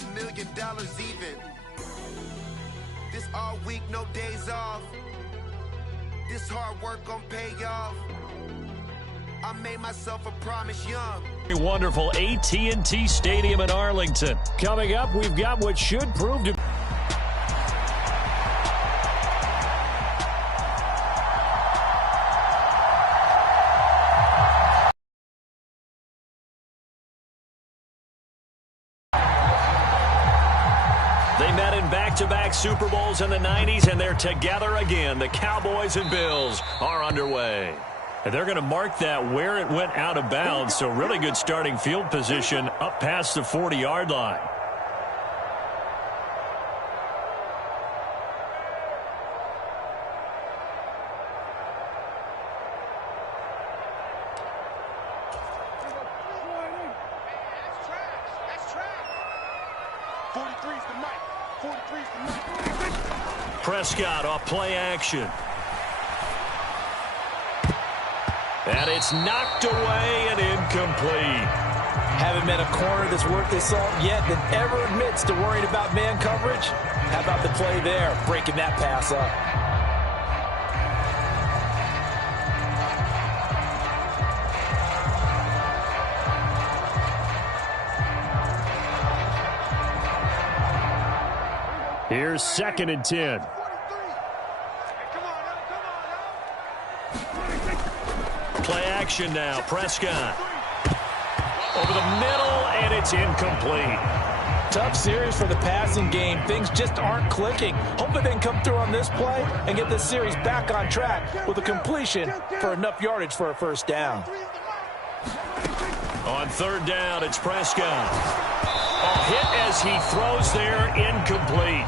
$1 million even. This all week, no days off. This hard work gon' pay off. I made myself a promise young. Wonderful AT&T Stadium in Arlington. Coming up, we've got what should prove to... They met in back-to-back Super Bowls in the 90s, and they're together again. The Cowboys and Bills are underway. And they're going to mark that where it went out of bounds, so really good starting field position up past the 40-yard line. Prescott off play action. And it's knocked away and incomplete. Haven't met a corner that's worth his salt yet that ever admits to worrying about man coverage. How about the play there, breaking that pass up? Here's 2nd and 10. Play action now. Prescott. Over the middle, and it's incomplete. Tough series for the passing game. Things just aren't clicking. Hoping they can come through on this play and get this series back on track with a completion for enough yardage for a first down. On 3rd down, it's Prescott. A hit as he throws there, incomplete.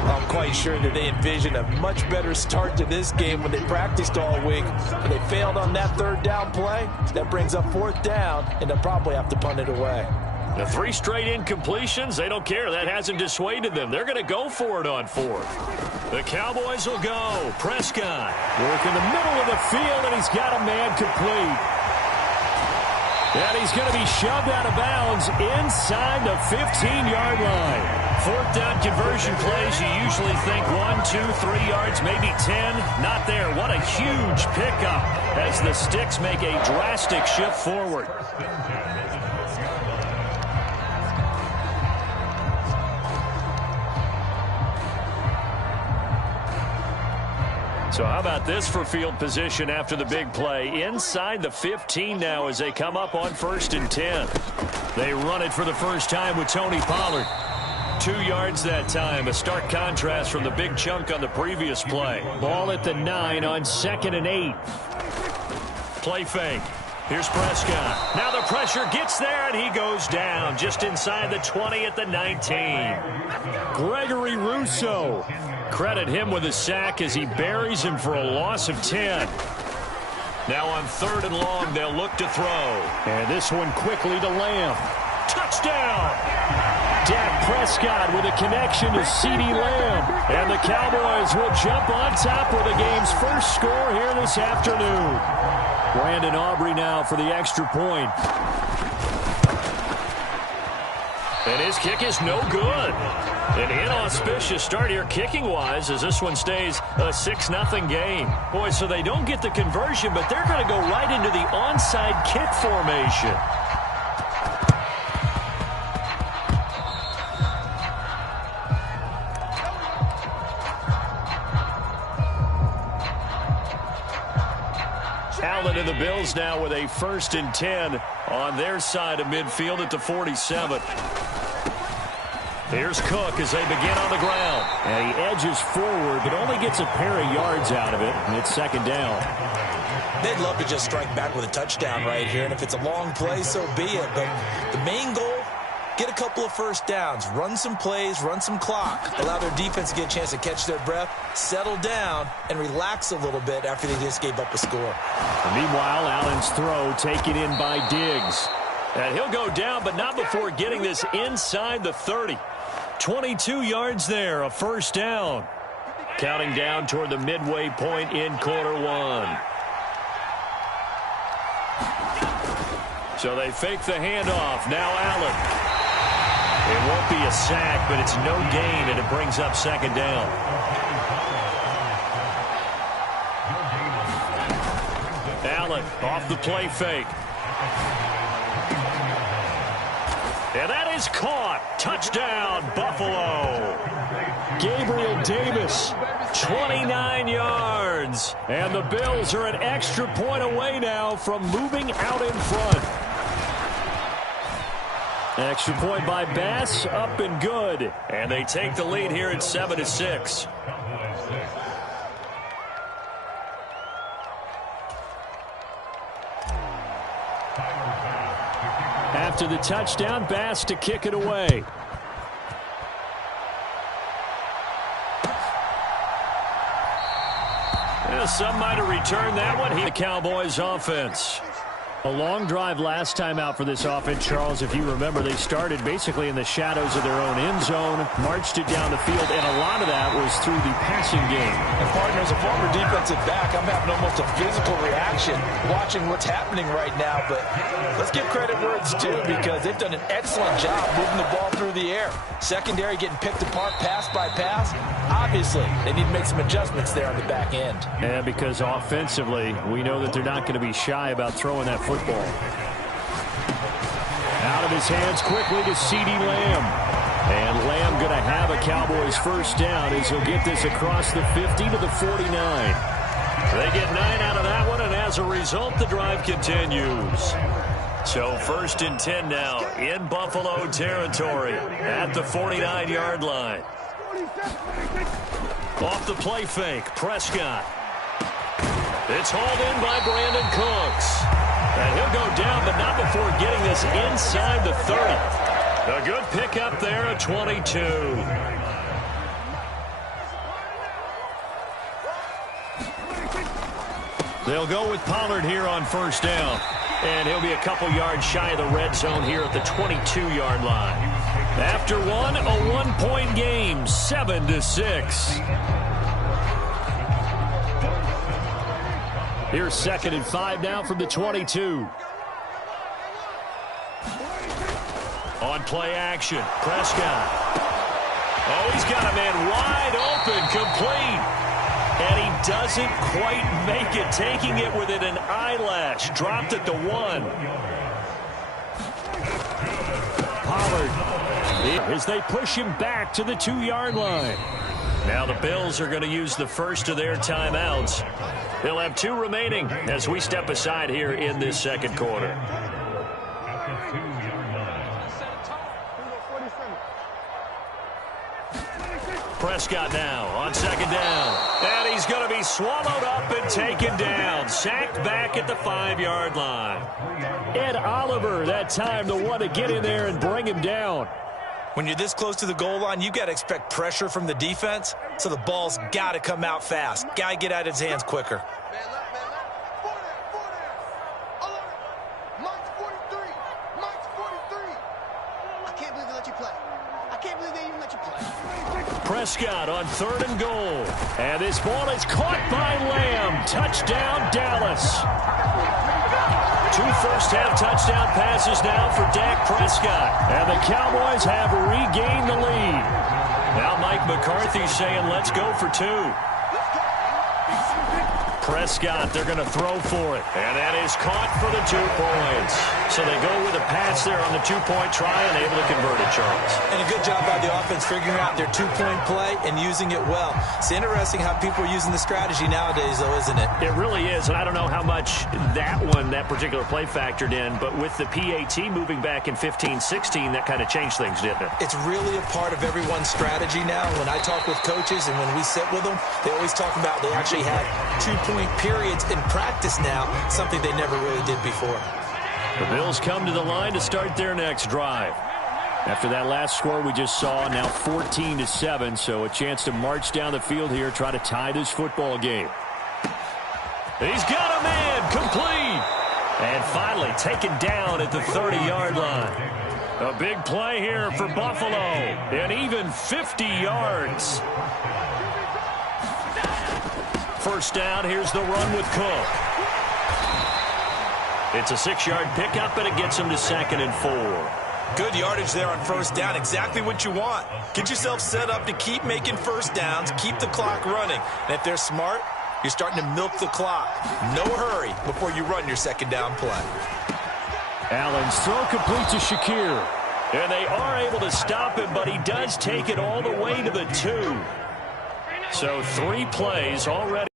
I'm quite sure that they envisioned a much better start to this game when they practiced all week. But they failed on that 3rd down play. That brings up 4th down, and they'll probably have to punt it away. The 3 straight incompletions, they don't care. That hasn't dissuaded them. They're going to go for it on 4th. The Cowboys will go. Prescott work in the middle of the field, and he's got a man complete. And he's going to be shoved out of bounds inside the 15-yard line. 4th down conversion plays, you usually think 1, 2, 3 yards, maybe 10. Not there. What a huge pickup as the Sticks make a drastic shift forward. So how about this for field position after the big play? Inside the 15 now as they come up on 1st and 10. They run it for the first time with Tony Pollard. 2 yards that time, a stark contrast from the big chunk on the previous play. Ball at the 9 on 2nd and 8. Play fake. Here's Prescott. Now the pressure gets there, and he goes down just inside the 20 at the 19. Gregory Rousseau. Credit him with a sack as he buries him for a loss of 10. Now on 3rd and long, they'll look to throw. And this one quickly to Lamb. Touchdown! Dak Prescott with a connection to CeeDee Lamb. And the Cowboys will jump on top with the game's first score here this afternoon. Brandon Aubrey now for the extra point. And his kick is no good. An inauspicious start here kicking-wise as this one stays a 6-0 game. Boy, so they don't get the conversion, but they're going to go right into the onside kick formation. Allen and the Bills now with a 1st and 10 on their side of midfield at the 47. Here's Cook as they begin on the ground. And he edges forward, but only gets a pair of yards out of it, and it's 2nd down. They'd love to just strike back with a touchdown right here, and if it's a long play, so be it. But the main goal, get a couple of first downs, run some plays, run some clock, allow their defense to get a chance to catch their breath, settle down, and relax a little bit after they just gave up a score. And meanwhile, Allen's throw taken in by Diggs. And he'll go down, but not before getting this inside the 30. 22 yards there, a first down. Counting down toward the midway point in quarter 1. So they fake the handoff. Now Allen. It won't be a sack, but it's no gain, and it brings up second down. Allen off the play fake. And that is caught. Touchdown, Buffalo. Gabriel Davis, 29 yards. And the Bills are an extra point away now from moving out in front. Extra point by Bass, up and good. And they take the lead here at 7-6. After the touchdown, Bass to kick it away. Well, some might have returned that one. The Cowboys offense. A long drive last time out for this offense, Charles. If you remember, they started basically in the shadows of their own end zone, marched it down the field, and a lot of that was through the passing game. And partner, as a former defensive back, I'm having almost a physical reaction watching what's happening right now. But let's give credit where it's due, because they've done an excellent job moving the ball through the air. Secondary getting picked apart pass by pass. Obviously, they need to make some adjustments there on the back end. Yeah, because offensively, we know that they're not going to be shy about throwing that football. Out of his hands quickly to CeeDee Lamb. And Lamb going to have a Cowboys first down as he'll get this across the 50 to the 49. They get 9 out of that one, and as a result, the drive continues. So 1st and 10 now in Buffalo territory at the 49-yard line. Off the play fake, Prescott. It's hauled in by Brandon Cooks. And he'll go down, but not before getting this inside the 30. A good pickup there at 22. They'll go with Pollard here on first down. And he'll be a couple yards shy of the red zone here at the 22-yard line. After one, a one-point game, 7-6. Here's 2nd and 5 now from the 22. On play action, Prescott. Oh, he's got a man wide open, complete. And he doesn't quite make it, taking it within an eyelash. Dropped at the 1. Pollard as they push him back to the 2-yard line. Now the Bills are going to use the first of their timeouts. They'll have 2 remaining as we step aside here in this second quarter. Prescott now on second down. And he's going to be swallowed up and taken down. Sacked back at the 5-yard line. Ed Oliver that time the one to get in there and bring him down. When you're this close to the goal line, you got to expect pressure from the defense, so the ball's got to come out fast. Got to get out of his hands quicker. Prescott on 3rd and goal. And this ball is caught by Lamb. Touchdown, Dallas. 2 first-half touchdown passes now for Dak Prescott. And the Cowboys have regained the lead. Now Mike McCarthy saying, let's go for 2. Prescott, they're going to throw for it. And that is caught for the 2 points. So they go with a pass there on the 2-point try and able to convert it, Charles. And a good job by the offense figuring out their 2-point play and using it well. It's interesting how people are using the strategy nowadays, though, isn't it? It really is, and I don't know how much that particular play factored in, but with the PAT moving back in 15-16, that kind of changed things, didn't it? It's really a part of everyone's strategy now. When I talk with coaches and when we sit with them, they always talk about they actually have 2-point periods in practice now, something they never really did before. The Bills come to the line to start their next drive. After that last score we just saw, now 14-7, so a chance to march down the field here, try to tie this football game. He's got a man, complete. And finally taken down at the 30-yard line. A big play here for Buffalo, and even 50 yards. First down, here's the run with Cook. It's a 6-yard pickup, and it gets him to 2nd and 4. Good yardage there on first down. Exactly what you want. Get yourself set up to keep making first downs, keep the clock running. And if they're smart, you're starting to milk the clock. No hurry before you run your second down play. Allen's throw complete to Shakir. And they are able to stop him, but he does take it all the way to the 2. So 3 plays already.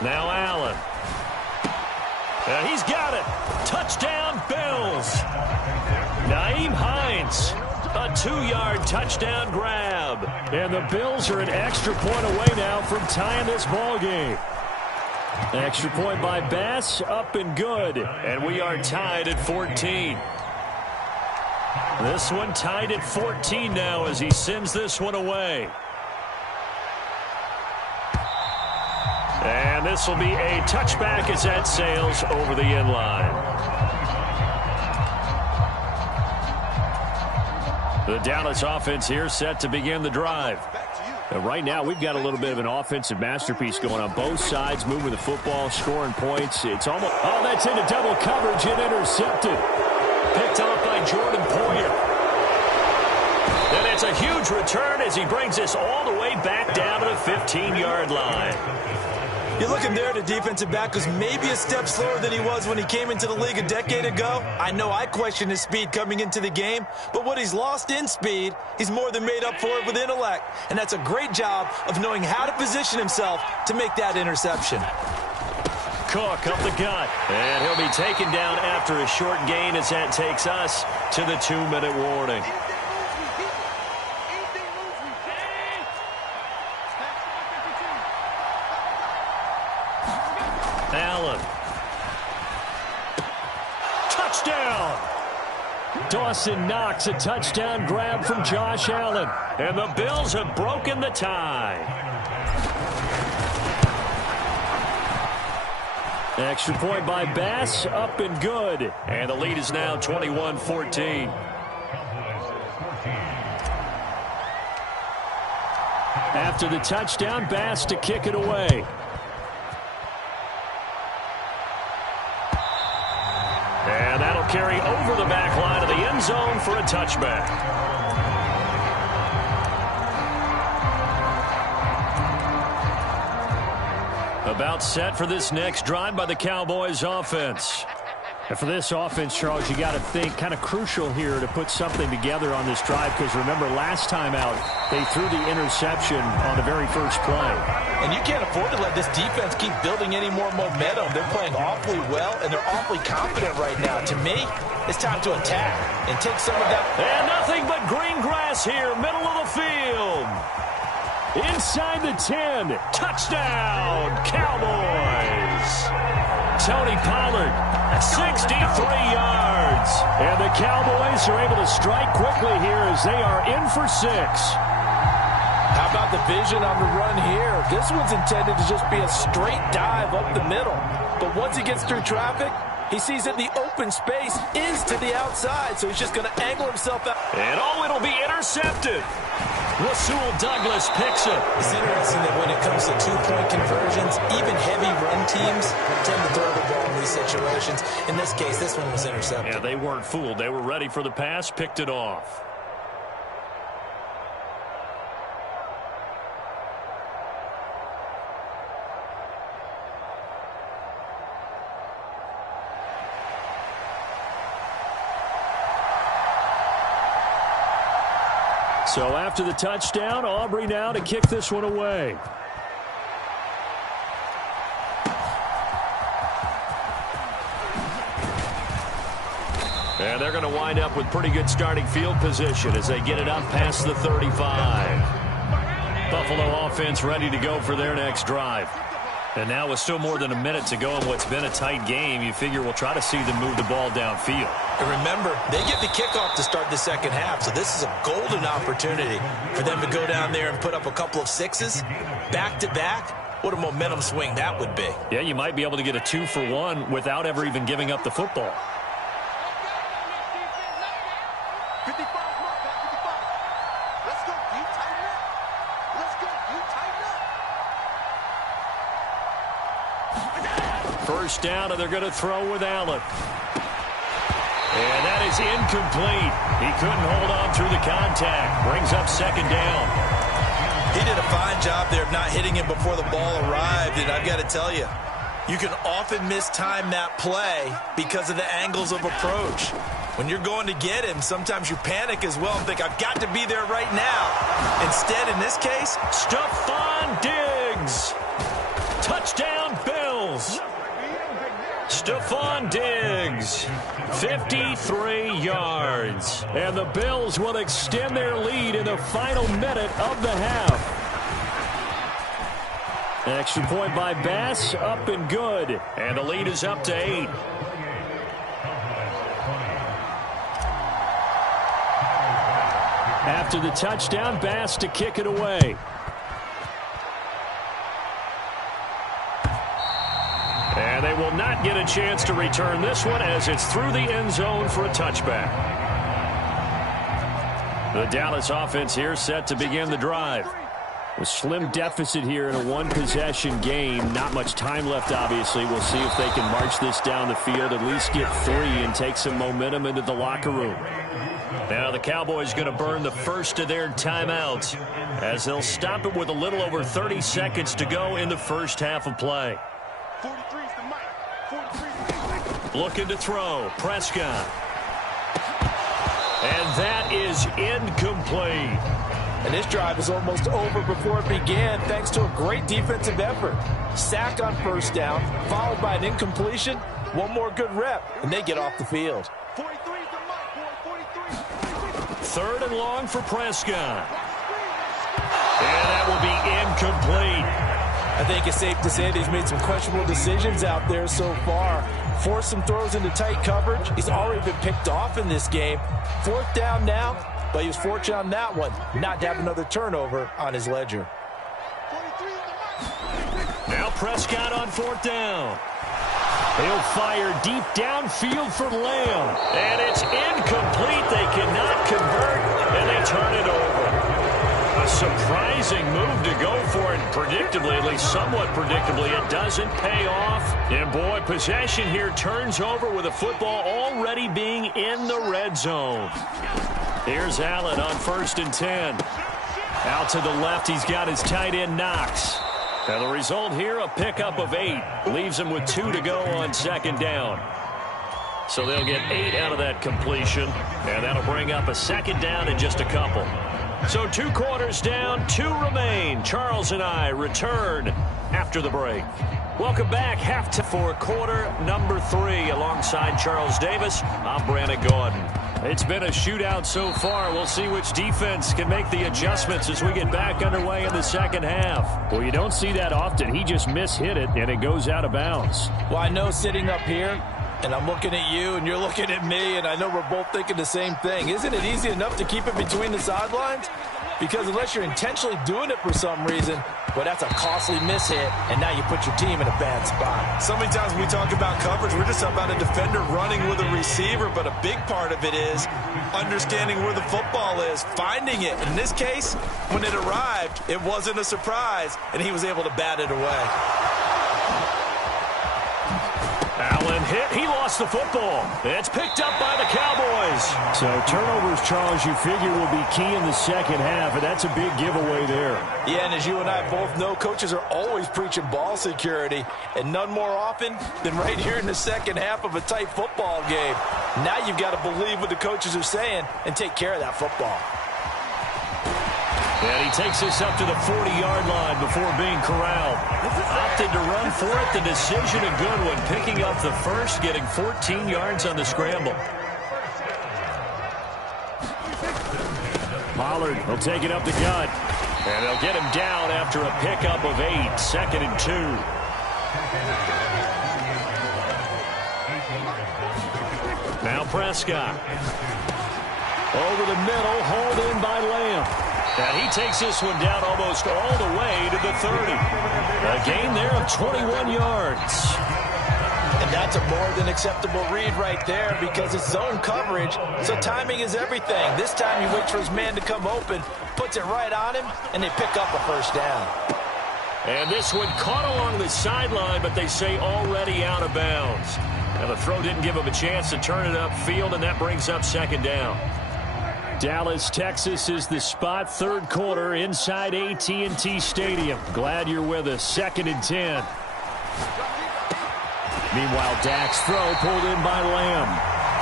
Now Allen. And he's got it. Touchdown, Bills. Nyheim Hines. A 2-yard touchdown grab. And the Bills are an extra point away now from tying this ball game. Extra point by Bass, up and good. And we are tied at 14. This one tied at 14 now as he sends this one away. And this will be a touchback as that sails over the end line. The Dallas offense here set to begin the drive. And right now, we've got a little bit of an offensive masterpiece going on both sides, moving the football, scoring points. It's almost, oh, that's into double coverage and intercepted. Picked off by Jordan Poyer. And it's a huge return as he brings this all the way back down to the 15-yard line. You're looking there at a defensive back who's maybe a step slower than he was when he came into the league a decade ago. I know I questioned his speed coming into the game, but what he's lost in speed, he's more than made up for it with intellect. And that's a great job of knowing how to position himself to make that interception. Cook up the gut, and he'll be taken down after a short gain as that takes us to the 2-minute warning. Allen. Touchdown! Dawson Knox, a touchdown grab from Josh Allen. And the Bills have broken the tie. Extra point by Bass, up and good. And the lead is now 21-14. After the touchdown, Bass to kick it away. And that'll carry over the back line of the end zone for a touchback. About set for this next drive by the Cowboys offense. And for this offense, Charles, you got to think kind of crucial here to put something together on this drive, because remember last time out they threw the interception on the very first play. And you can't afford to let this defense keep building any more momentum. They're playing awfully well, and they're awfully confident right now. To me, it's time to attack and take some of that. And nothing but green grass here, middle of the field. Inside the 10. Touchdown, Cowboys. Tony Pollard, 63 yards. And the Cowboys are able to strike quickly here as they are in for 6. How about the vision on the run here? This one's intended to just be a straight dive up the middle. But once he gets through traffic, he sees that the open space is to the outside, so he's just going to angle himself out. And oh, it'll be intercepted. Rasul Douglas picks it. It's interesting that when it comes to two-point conversions, even heavy run teams tend to throw the ball in these situations. In this case, this one was intercepted. Yeah, they weren't fooled. They were ready for the pass, picked it off. So after the touchdown, Aubrey now to kick this one away. And they're going to wind up with pretty good starting field position as they get it up past the 35. Buffalo offense ready to go for their next drive. And now with still more than a minute to go in what's been a tight game, you figure we'll try to see them move the ball downfield. And remember, they get the kickoff to start the second half, so this is a golden opportunity for them to go down there and put up a couple of sixes back-to-back. What a momentum swing that would be. Yeah, you might be able to get a 2-for-1 without ever even giving up the football. First down, and they're going to throw with Allen. And that is incomplete. He couldn't hold on through the contact. Brings up second down. He did a fine job there of not hitting him before the ball arrived, and I've got to tell you, you can often mistime that play because of the angles of approach. When you're going to get him, sometimes you panic as well and think, I've got to be there right now. Instead, in this case, Stephon Diggs. Touchdown, Bills. Stephon Diggs, 53 yards. And the Bills will extend their lead in the final minute of the half. An extra point by Bass, up and good. And the lead is up to 8. After the touchdown, Bass to kick it away. And they will not get a chance to return this one as it's through the end zone for a touchback. The Dallas offense here set to begin the drive. A slim deficit here in a one-possession game. Not much time left, obviously. We'll see if they can march this down the field, at least get 3 and take some momentum into the locker room. Now the Cowboys going to burn the first of their timeouts as they'll stop it with a little over 30 seconds to go in the first half of play. Looking to throw. Prescott. And that is incomplete. And this drive is almost over before it began thanks to a great defensive effort. Sack on first down, followed by an incompletion. One more good rep, and they get off the field. 3rd and long for Prescott. And that will be incomplete. I think it's safe to say that he's made some questionable decisions out there so far. Forced some throws into tight coverage. He's already been picked off in this game. 4th down now, but he was fortunate on that one not to have another turnover on his ledger. Now Prescott on 4th down. He'll fire deep downfield for Lamb. And it's incomplete. They cannot convert, and they turn it over. A surprising move to go for it. Predictably, at least somewhat predictably, it doesn't pay off. And boy, possession here turns over with the football already being in the red zone. Here's Allen on 1st and 10. Out to the left, he's got his tight end Knox. Now the result here, a pickup of 8. Leaves him with 2 to go on 2nd down. So they'll get 8 out of that completion. And that'll bring up a 2nd down in just a couple. So 2 quarters down, 2 remain. Charles and I return after the break. Welcome back. Halftime for quarter number 3. Alongside Charles Davis, I'm Brandon Gordon. It's been a shootout so far. We'll see which defense can make the adjustments as we get back underway in the second half. Well, you don't see that often. He just mishit it, and it goes out of bounds. Well, I know sitting up here, and I'm looking at you, and you're looking at me, and I know we're both thinking the same thing. Isn't it easy enough to keep it between the sidelines? Because unless you're intentionally doing it for some reason, well, that's a costly mishit, and now you put your team in a bad spot. So many times when we talk about coverage, we're just about a defender running with a receiver, but a big part of it is understanding where the football is, finding it. In this case, when it arrived, it wasn't a surprise, and he was able to bat it away. Allen hit. He lost the football. It's picked up by the Cowboys. So turnovers, Charles, you figure will be key in the second half, and that's a big giveaway there. Yeah, and as you and I both know, coaches are always preaching ball security, and none more often than right here in the second half of a tight football game. Now you've got to believe what the coaches are saying and take care of that football. And he takes this up to the 40-yard line before being corralled. Opted to run for it. The decision a good one. Picking up the first, getting 14 yards on the scramble. Pollard will take it up the gut. And they'll get him down after a pickup of 8. 2nd and 2. Now Prescott. Over the middle, hauled in by Lamb. And he takes this one down almost all the way to the 30. A gain there of 21 yards. And that's a more than acceptable read right there because it's zone coverage, so timing is everything. This time he waits for his man to come open, puts it right on him, and they pick up a first down. And this one caught along the sideline, but they say already out of bounds. Now, the throw didn't give him a chance to turn it upfield, and that brings up second down. Dallas, Texas is the spot. Third quarter inside AT&T Stadium. Glad you're with us. 2nd and 10. Meanwhile, Dak's throw pulled in by Lamb.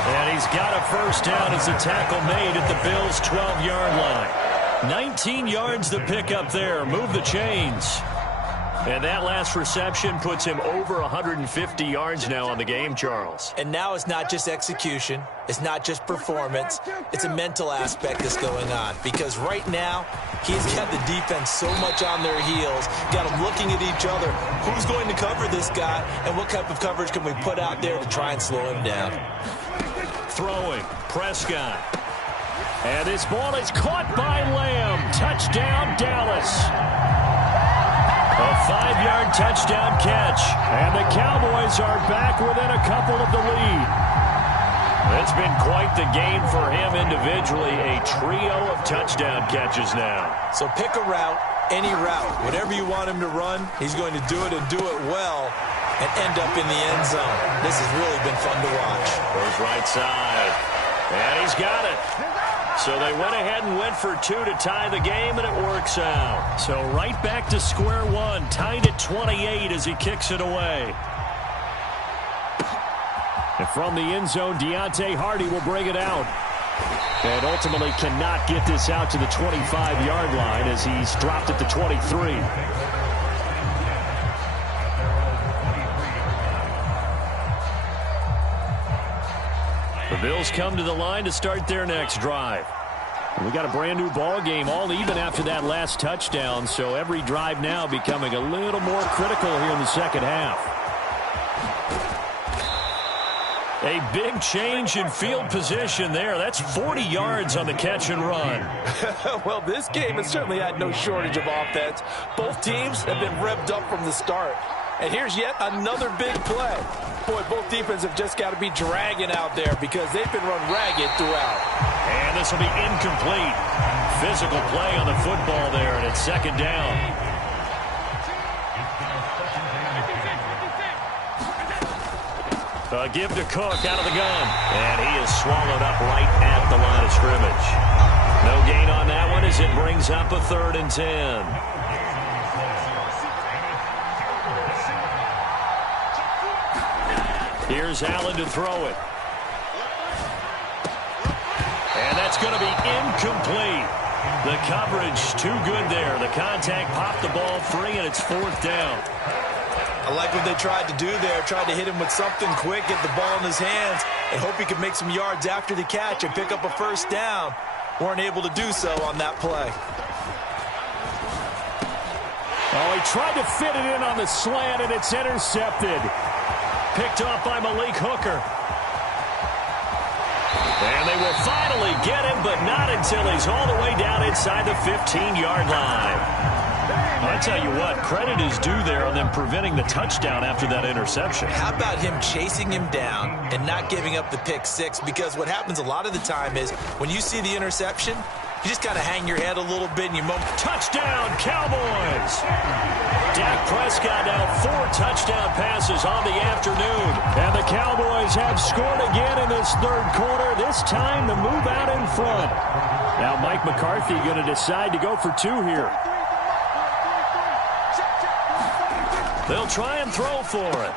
And he's got a first down as the tackle made at the Bills' 12-yard line. 19 yards to pick up there. Move the chains. And that last reception puts him over 150 yards now on the game, Charles. And now it's not just execution. It's not just performance. It's a mental aspect that's going on. Because right now, he's got the defense so much on their heels, got them looking at each other. Who's going to cover this guy, and what type of coverage can we put out there to try and slow him down? Throwing, Prescott. And this ball is caught by Lamb. Touchdown, Dallas. A 5-yard touchdown catch. And the Cowboys are back within a couple of the lead. It's been quite the game for him individually. A trio of touchdown catches now. So pick a route, any route. Whatever you want him to run, he's going to do it and do it well and end up in the end zone. This has really been fun to watch. Goes right side. And he's got it. So they went ahead and went for 2 to tie the game, and it works out. So right back to square one, tied at 28 as he kicks it away. And from the end zone, Deontay Hardy will bring it out. And ultimately cannot get this out to the 25-yard line as he's dropped at the 23. The Bills come to the line to start their next drive. We got a brand new ball game, all even after that last touchdown, so every drive now becoming a little more critical here in the second half. A big change in field position there. That's 40 yards on the catch and run. Well, this game has certainly had no shortage of offense. Both teams have been revved up from the start. And here's yet another big play. Boy, both defenses have just got to be dragging out there because they've been run ragged throughout. And this will be incomplete. Physical play on the football there, and it's second down. A give to Cook out of the gun. And he is swallowed up right at the line of scrimmage. No gain on that one as it brings up a 3rd and 10. Here's Allen to throw it. And that's going to be incomplete. The coverage too good there. The contact popped the ball free, and it's 4th down. I like what they tried to do there. Tried to hit him with something quick, get the ball in his hands, and hope he could make some yards after the catch and pick up a first down. Weren't able to do so on that play. Oh, he tried to fit it in on the slant, and it's intercepted. Picked off by Malik Hooker. And they will finally get him, but not until he's all the way down inside the 15-yard line. I'll tell you what, credit is due there on them preventing the touchdown after that interception. How about him chasing him down and not giving up the pick six? Because what happens a lot of the time is when you see the interception, you just kind of hang your head a little bit and you moment. Touchdown, Cowboys! Dak Prescott now 4 touchdown passes on the afternoon. And the Cowboys have scored again in this third quarter. This time the move out in front. Now Mike McCarthy going to decide to go for 2 here. They'll try and throw for it.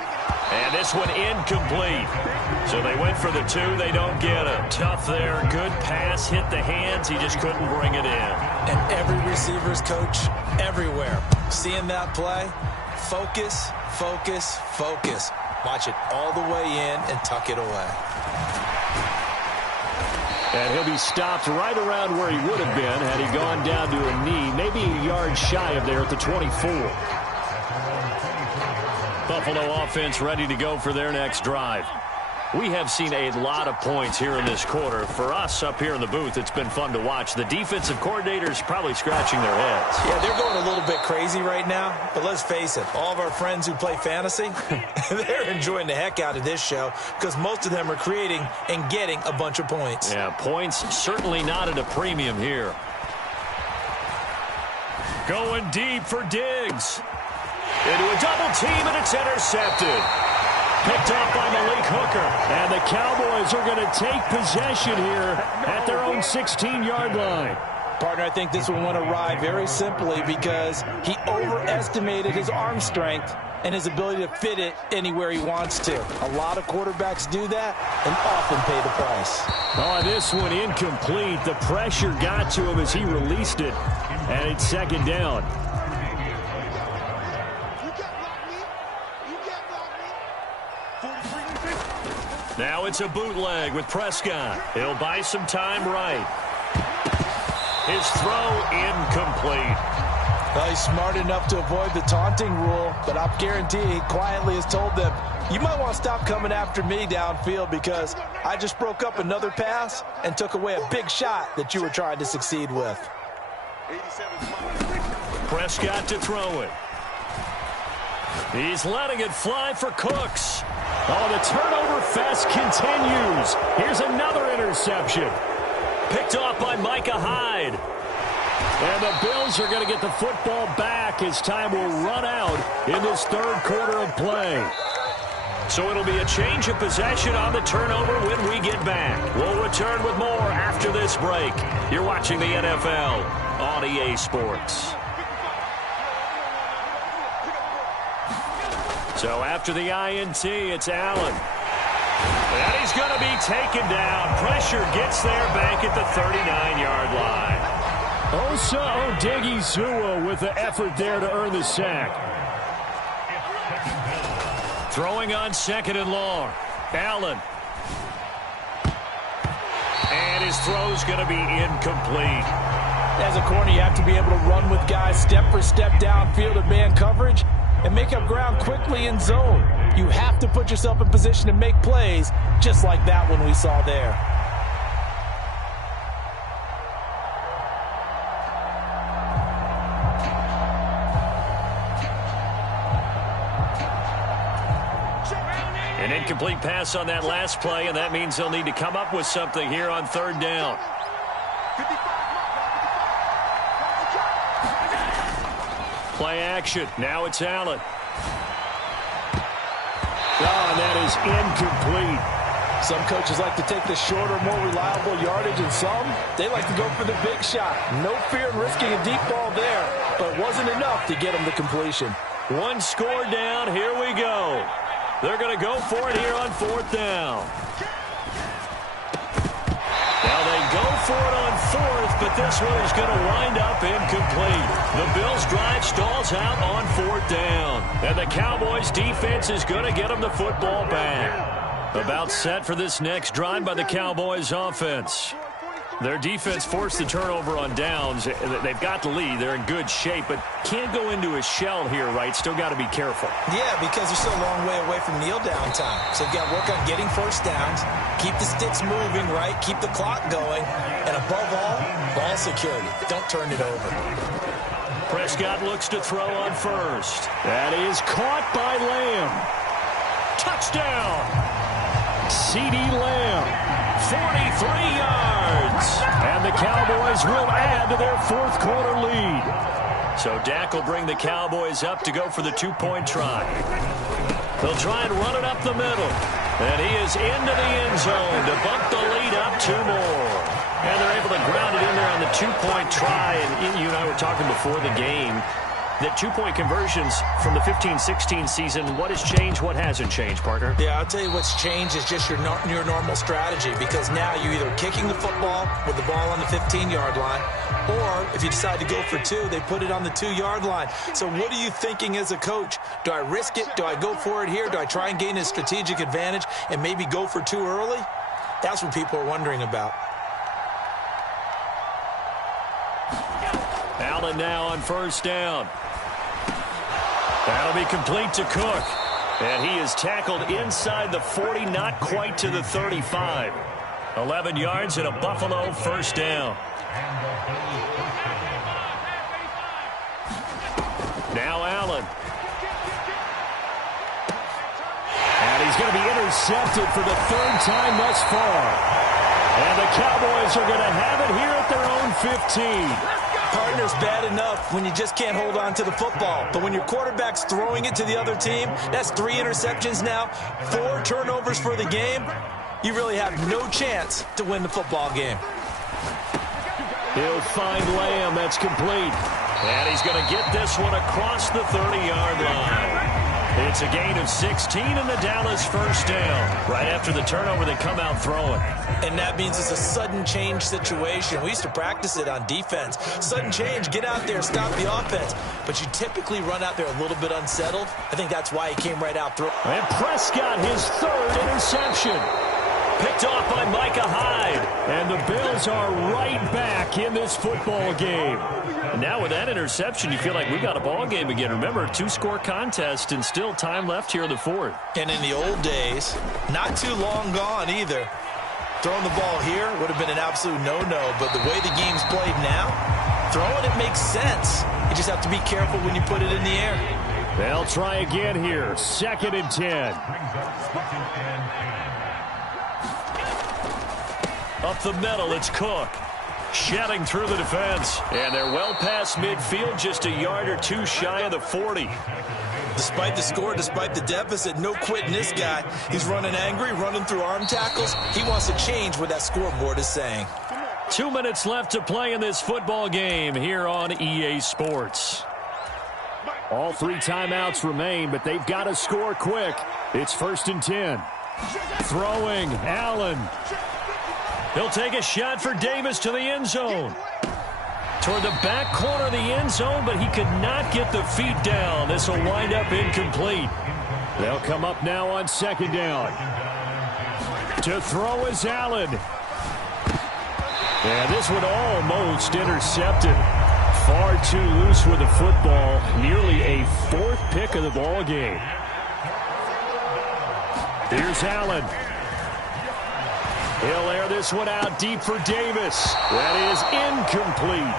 And this one incomplete. So they went for the 2. They don't get it. Tough there. Good pass. Hit the hands. He just couldn't bring it in. And every receiver's coach everywhere. Seeing that play, focus, focus, focus. Watch it all the way in and tuck it away. And he'll be stopped right around where he would have been had he gone down to a knee, maybe a yard shy of there at the 24. Buffalo offense ready to go for their next drive. We have seen a lot of points here in this quarter. For us up here in the booth, it's been fun to watch. The defensive coordinators probably scratching their heads. Yeah, they're going a little bit crazy right now. But let's face it, all of our friends who play fantasy, they're enjoying the heck out of this show because most of them are creating and getting a bunch of points. Yeah, points certainly not at a premium here. Going deep for Diggs. Into a double team, and it's intercepted. Picked off by Malik Hooker. And the Cowboys are going to take possession here at their own 16-yard line. Partner, I think this one went awry very simply because he overestimated his arm strength and his ability to fit it anywhere he wants to. A lot of quarterbacks do that and often pay the price. Oh, this one incomplete. The pressure got to him as he released it, and it's second down. Now it's a bootleg with Prescott. He'll buy some time right. His throw incomplete. Well, he's smart enough to avoid the taunting rule, but I guarantee he quietly has told them, you might want to stop coming after me downfield because I just broke up another pass and took away a big shot that you were trying to succeed with. Prescott to throw it. He's letting it fly for Cooks. Oh, the turnover fest continues. Here's another interception. Picked off by Micah Hyde. And the Bills are going to get the football back as time will run out in this third quarter of play. So it'll be a change of possession on the turnover when we get back. We'll return with more after this break. You're watching the NFL on EA Sports. So after the INT, it's Allen. And he's going to be taken down. Pressure gets there back at the 39-yard line. Osa Odighizuwa with the effort there to earn the sack. Throwing on second and long. Allen. And his throw's going to be incomplete. As a corner, you have to be able to run with guys step for step downfield in man coverage and make up ground quickly in zone. You have to put yourself in position to make plays, just like that one we saw there. An incomplete pass on that last play, and that means they'll need to come up with something here on third down. Play action. Now it's Allen. Oh, and that is incomplete. Some coaches like to take the shorter, more reliable yardage, and some, they like to go for the big shot. No fear in risking a deep ball there, but it wasn't enough to get them the completion. One score down. Here we go. They're going to go for it here on fourth down. Now they go for it on fourth, but this one is going to wind up incomplete. The Bills' drive stalls out on fourth down. And the Cowboys' defense is going to get them the football back. About set for this next drive by the Cowboys' offense. Their defense forced the turnover on downs. They've got the lead. They're in good shape, but can't go into a shell here, right? Still got to be careful. Yeah, because they're still a long way away from kneel down time. So you've got to work on getting first downs, keep the sticks moving, right? Keep the clock going, and above all, ball security. Don't turn it over. Prescott looks to throw on first. That is caught by Lamb. Touchdown! CeeDee Lamb. 43 yards. And the Cowboys will add to their fourth quarter lead. So Dak will bring the Cowboys up to go for the two-point try. They'll try and run it up the middle. And he is into the end zone to bump the lead up two more. And they're able to ground it in there on the two-point try. And you and I were talking before the game that two-point conversions from the 15-16 season, what has changed, what hasn't changed, partner? Yeah, I'll tell you what's changed is just your normal strategy, because now you're either kicking the football with the ball on the 15-yard line, or if you decide to go for two, they put it on the 2-yard line. So what are you thinking as a coach? Do I risk it? Do I go for it here? Do I try and gain a strategic advantage and maybe go for two early? That's what people are wondering about. Allen now on first down. That'll be complete to Cook. And he is tackled inside the 40, not quite to the 35. 11 yards and a Buffalo first down. Now Allen. And he's going to be intercepted for the third time thus far. And the Cowboys are going to have it here at their own 15. Partner's bad enough when you just can't hold on to the football. But when your quarterback's throwing it to the other team, that's 3 interceptions now, 4 turnovers for the game. You really have no chance to win the football game. He'll find Lamb. That's complete. And he's going to get this one across the 30-yard line. It's a gain of 16 and the Dallas first down. Right after the turnover, they come out throwing. And that means it's a sudden change situation. We used to practice it on defense. Sudden change, get out there, stop the offense. But you typically run out there a little bit unsettled. I think that's why he came right out throwing. And Prescott, his 3rd interception. Picked off by Micah Hyde. And the Bills are right back in this football game. And now with that interception, you feel like we got a ball game again. Remember, 2-score contest and still time left here in the 4th. And in the old days, not too long gone either, throwing the ball here would have been an absolute no-no. But the way the game's played now, throwing it makes sense. You just have to be careful when you put it in the air. They'll try again here. 2nd and 10. Up the middle, it's Cook. Shedding through the defense. And they're well past midfield, just a yard or 2 shy of the 40. Despite the score, despite the deficit, no quitting this guy. He's running angry, running through arm tackles. He wants to change what that scoreboard is saying. 2 minutes left to play in this football game here on EA Sports. All 3 timeouts remain, but they've got to score quick. It's 1st and 10. Throwing, Allen. He'll take a shot for Davis to the end zone. Toward the back corner of the end zone, but he could not get the feet down. This will wind up incomplete. They'll come up now on 2nd down. To throw is Allen. And this one almost intercepted. Far too loose with the football. Nearly a 4th pick of the ball game. Here's Allen. He'll air this one out deep for Davis. That is incomplete.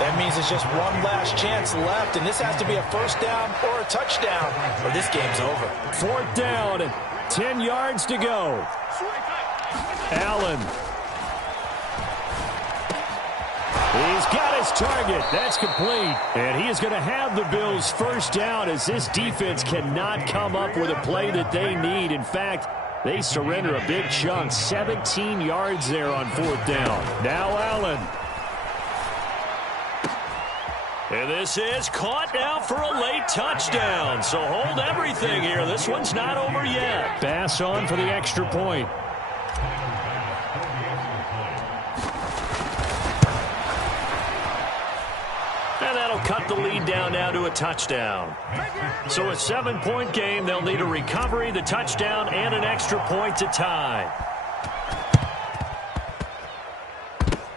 That means it's just one last chance left, and this has to be a 1st down or a touchdown, or this game's over. 4th down, 10 yards to go. Allen. He's got his target. That's complete. And he is going to have the Bills' 1st down as this defense cannot come up with a play that they need. In fact, they surrender a big chunk, 17 yards there on 4th down. Now Allen. And this is caught now for a late touchdown. So hold everything here. This one's not over yet. Pass on for the extra point. And that'll cut the lead down now to a touchdown. So a 7-point game. They'll need a recovery, the touchdown, and an extra point to tie.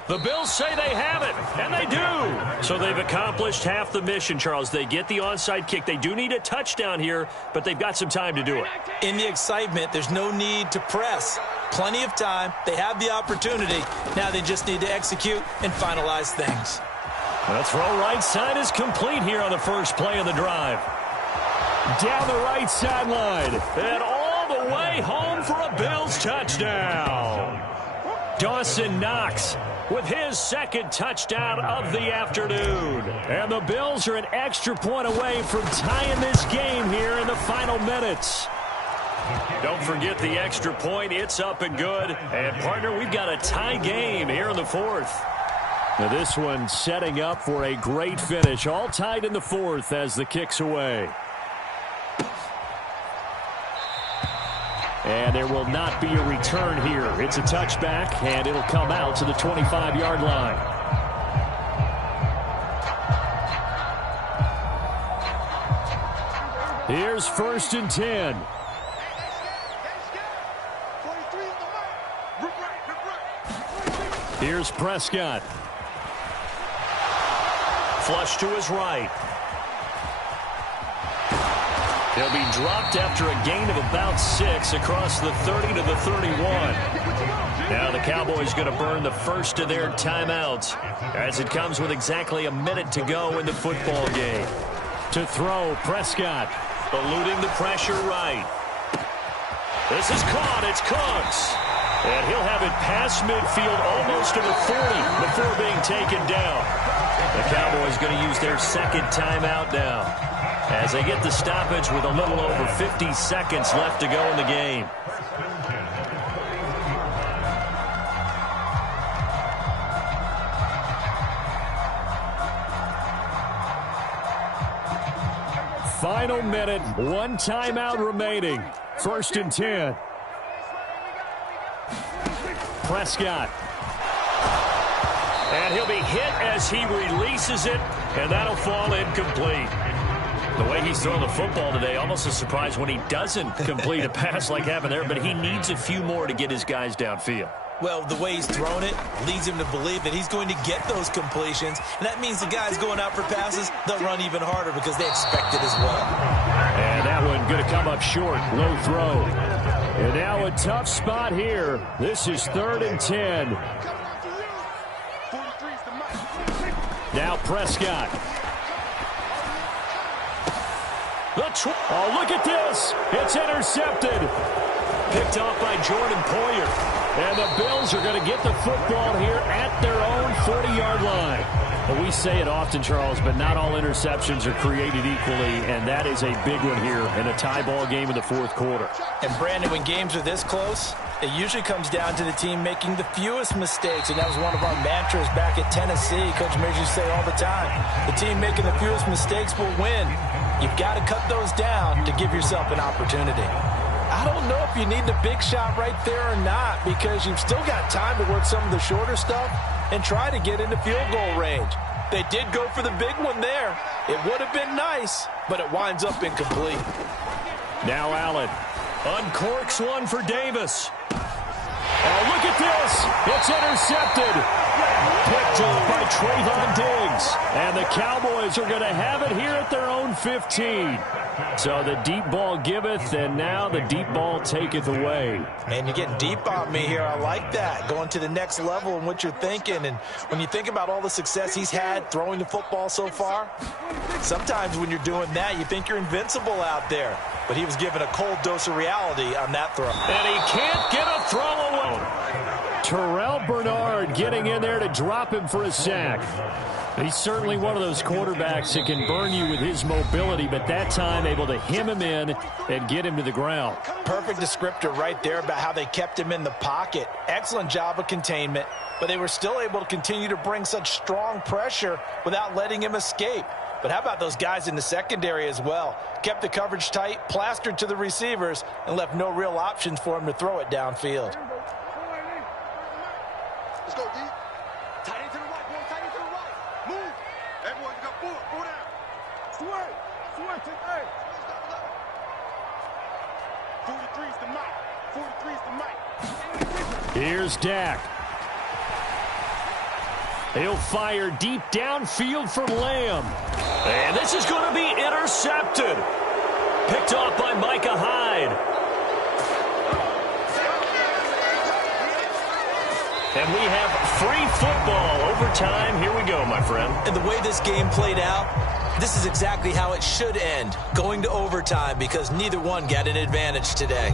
The Bills say they have it, and they do. So they've accomplished half the mission, Charles. They get the onside kick. They do need a touchdown here, but they've got some time to do it. In the excitement, there's no need to press. Plenty of time. They have the opportunity. Now they just need to execute and finalize things. The throw right side is complete here on the first play of the drive. Down the right sideline. And all the way home for a Bills touchdown. Dawson Knox with his 2nd touchdown of the afternoon. And the Bills are an extra point away from tying this game here in the final minutes. Don't forget the extra point. It's up and good. And, partner, we've got a tie game here in the 4th. Now this one setting up for a great finish. All tied in the 4th as the kick's away. And there will not be a return here. It's a touchback, and it'll come out to the 25-yard line. Here's 1st and 10. Here's Prescott. Flush to his right. He'll be dropped after a gain of about 6 across the 30 to the 31. Now the Cowboys going to burn the first of their timeouts as it comes with exactly a minute to go in the football game. To throw, Prescott. Eluding the pressure right. This is caught. It's Cooks. And he'll have it past midfield almost to the 40 before being taken down. The Cowboys going to use their second timeout now as they get the stoppage with a little over 50 seconds left to go in the game. Final minute, one timeout remaining. 1st and 10. Prescott. And he'll be hit as he releases it, and that'll fall incomplete. The way he's throwing the football today, almost a surprise when he doesn't complete a pass like happened there, but he needs a few more to get his guys downfield. Well, the way he's thrown it leads him to believe that he's going to get those completions, and that means the guys going out for passes, they'll run even harder because they expect it as well. And that one going to come up short, low throw. And now a tough spot here. This is 3rd and 10. Now Prescott. Oh, look at this. It's intercepted. Picked off by Jordan Poyer. And the Bills are going to get the football here at their own 40-yard line. Well, we say it often, Charles, but not all interceptions are created equally, and that is a big one here in a tie ball game in the 4th quarter. And, Brandon, when games are this close, it usually comes down to the team making the fewest mistakes, and that was one of our mantras back at Tennessee. Coach Major used to say all the time, the team making the fewest mistakes will win. You've got to cut those down to give yourself an opportunity. I don't know if you need the big shot right there or not, because you've still got time to work some of the shorter stuff and try to get into field goal range. They did go for the big one there. It would have been nice, but it winds up incomplete. Now Allen uncorks one for Davis. Oh, look at this. It's intercepted. Picked off by Trayvon Diggs. And the Cowboys are going to have it here at their own 15. So the deep ball giveth, and now the deep ball taketh away. Man, you're getting deep on me here. I like that. Going to the next level in what you're thinking. And when you think about all the success he's had throwing the football so far, sometimes when you're doing that, you think you're invincible out there. But he was given a cold dose of reality on that throw. And he can't get a throw away. Terrell Bernard getting in there to drop him for a sack. He's certainly one of those quarterbacks that can burn you with his mobility, but that time able to hem him in and get him to the ground. Perfect descriptor right there about how they kept him in the pocket. Excellent job of containment, but they were still able to continue to bring such strong pressure without letting him escape. But how about those guys in the secondary as well? Kept the coverage tight, plastered to the receivers, and left no real options for him to throw it downfield. Let's go, D. Tight end to the right, boy. Tight end to the right. Move. Everyone, you got four down. Swing. Swing to the 43's the mic. 43's the mic. Here's Dak. He'll fire deep downfield from Lamb. And this is going to be intercepted. Picked off by Micah Hyde. And we have free football overtime. Here we go, my friend. And the way this game played out, this is exactly how it should end, going to overtime, because neither one got an advantage today.